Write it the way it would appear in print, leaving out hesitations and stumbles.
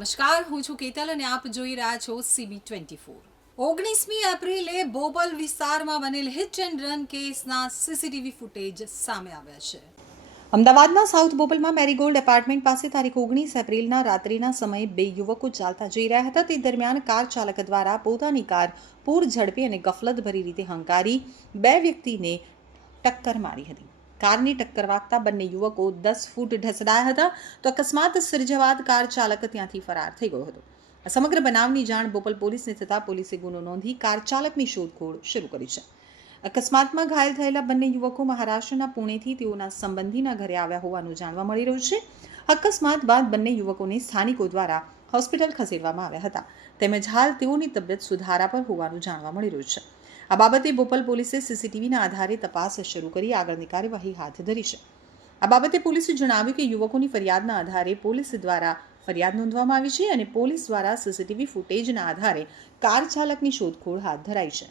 નમસ્કાર, હું છું કેતલ અને આપ જોઈ રહ્યા છો CB24। 19મી એપ્રિલે બોપલ વિસ્તારમાં બનેલ હિટ એન્ડ રન કેસના સીસીટીવી ફૂટેજ સામે આવ્યા છે। અમદાવાદના સાઉથ બોપલમાં મેરીગોલ્ડ એપાર્ટમેન્ટ પાસે તારીખ 19 એપ્રિલના રાત્રિના સમયે બે યુવકો ચાલતા જઈ રહ્યા હતા। તે દરમિયાન કાર ચાલક દ્વારા પોતાની કાર પૂર ઝડપી અને ગફલતભરી રીતે હંકારી બે વ્યક્તિને ટક્કર મારી હતી। કારની ટક્કર વાગતા બંને યુવકો 10 ફૂટ ઢસડાયા હતા તો અકસ્માત સર્જાવા કાર ચાલક ત્યાંથી ફરાર થઈ ગયો હતો। આ સમગ્ર બનાવની જાણ બોપલ પોલીસને થતાં પોલીસે ગુનો નોંધી કાર ચાલકની શોધખોળ શરૂ કરી છે। અકસ્માતમાં ઘાયલ થયેલા બંને યુવકો મહારાષ્ટ્રના પુણેથી તેઓના સંબંધીના ઘરે આવ્યા હોવાનું જાણવા મળી રહ્યું છે। અકસ્માત બાદ બંને યુવકોને સ્થાનિકો દ્વારા હોસ્પિટલ ખસેડવામાં આવ્યા હતા તેમજ હાલ તેઓની તબિયત સુધારા પર હોવાનું જાણવા મળી રહ્યું છે। આ બાબતે બોપલ પોલીસે સીસીટીવીના આધારે તપાસ શરૂ કરી આગળની કાર્યવાહી હાથ ધરી છે। આ બાબતે પોલીસે જણાવ્યું કે યુવકોની ફરિયાદના આધારે પોલીસ દ્વારા ફરિયાદ નોંધવામાં આવી છે અને પોલીસ દ્વારા સીસીટીવી ફૂટેજના આધારે કાર ચાલકની શોધખોળ હાથ ધરાઈ છે।